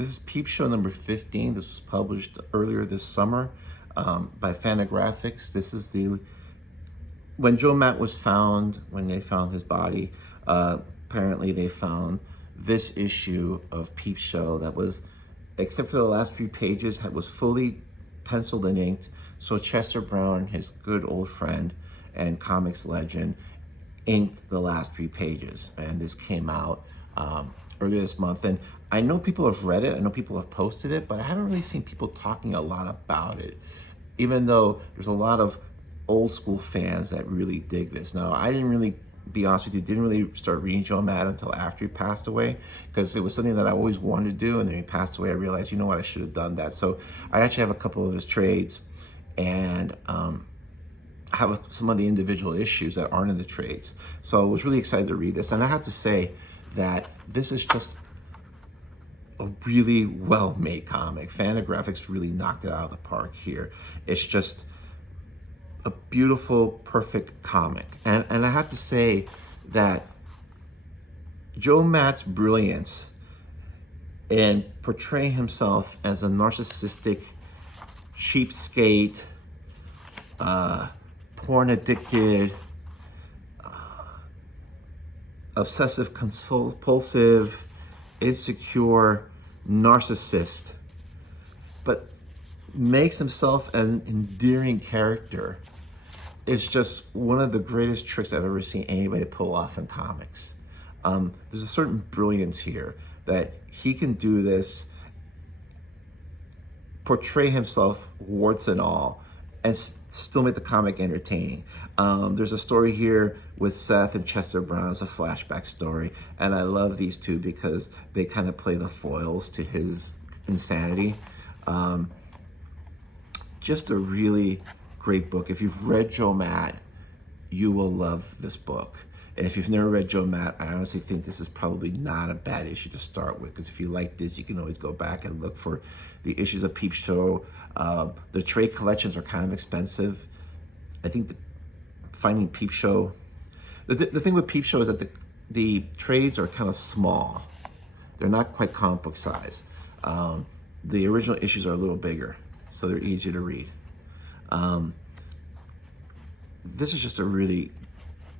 This is Peep Show number 15. This was published earlier this summer by Fantagraphics. This is when Joe Matt was found, when they found his body, apparently they found this issue of Peep Show that was, except for the last few pages, was fully penciled and inked. So Chester Brown, his good old friend and comics legend, inked the last 3 pages. And this came out earlier this month. And I know people have read it, I know people have posted it, but I haven't really seen people talking a lot about it, even though there's a lot of old school fans that really dig this. Now, I didn't really, be honest with you, didn't really start reading Joe Matt until after he passed away, because it was something that I always wanted to do, and then he passed away. I realized, you know what, I should have done that. So I actually have a couple of his trades, and have some of the individual issues that aren't in the trades. So I was really excited to read this, and I have to say that this is just a really well-made comic. Fantagraphics really knocked it out of the park here. It's just a beautiful, perfect comic. And I have to say that Joe Matt's brilliance in portraying himself as a narcissistic, cheapskate, porn-addicted, obsessive compulsive, insecure narcissist, but makes himself an endearing character, is just one of the greatest tricks I've ever seen anybody pull off in comics. There's a certain brilliance here that he can do this, portray himself warts and all, and still make the comic entertaining. There's a story here with Seth and Chester Brown. It's a flashback story, and I love these two because they kind of play the foils to his insanity. Just a really great book. If you've read Joe Matt, you will love this book. And if you've never read Joe Matt, I honestly think this is probably not a bad issue to start with, because if you like this, you can always go back and look for the issues of Peep Show. The trade collections are kind of expensive. I think finding Peep Show, the thing with Peep Show is that the trades are kind of small. They're not quite comic book size. The original issues are a little bigger, so they're easier to read. This is just a really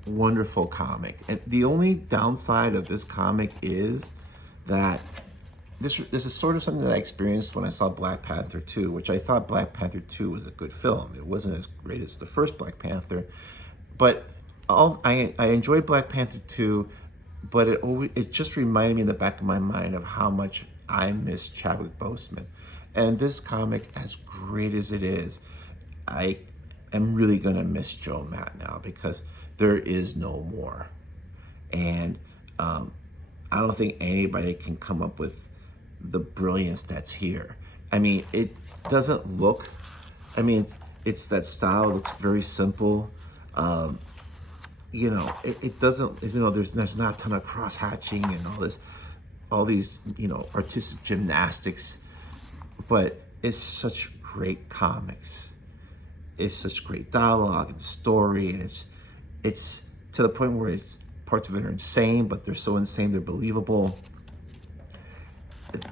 wonderful comic. And the only downside of this comic is that this is sort of something that I experienced when I saw Black Panther 2, which I thought Black Panther 2 was a good film. It wasn't as great as the first Black Panther, but I enjoyed Black Panther 2, but it just reminded me in the back of my mind of how much I miss Chadwick Boseman. And this comic, as great as it is, I am really gonna miss Joe Matt now, because there is no more. And I don't think anybody can come up with the brilliance that's here. I mean, it doesn't look, I mean, it's that style. It looks very simple. You know, it doesn't, you know, there's not a ton of cross hatching and all these, you know, artistic gymnastics, but it's such great comics. It's such great dialogue and story, and it's to the point where parts of it are insane, but they're so insane they're believable.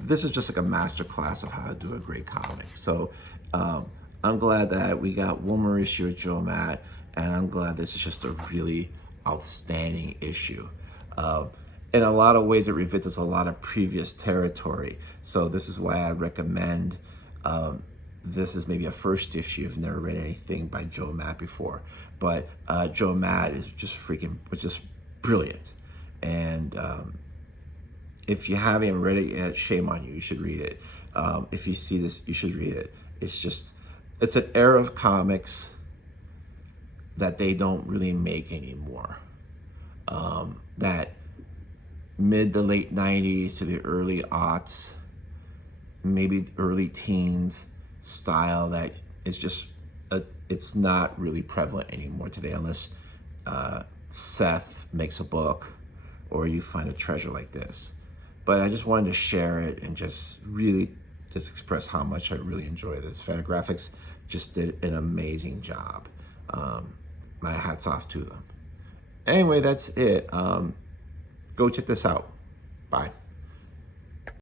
This is just like a master class of how to do a great comic. So I'm glad that we got one more issue of Joe Matt, and I'm glad this is just a really outstanding issue. In a lot of ways, it revisits a lot of previous territory. So this is why I recommend this is maybe a first issue. I've never read anything by Joe Matt before, but Joe Matt is just just brilliant. And if you haven't read it yet, shame on you. You should read it. If you see this, you should read it. It's an era of comics that they don't really make anymore. That mid to late 90s to the early aughts, maybe early teens style that is just, it's not really prevalent anymore today, unless Seth makes a book or you find a treasure like this. But I just wanted to share it and just really just express how much I really enjoy this. Fantagraphics just did an amazing job. My hat's off to them. Anyway, that's it. Go check this out. Bye.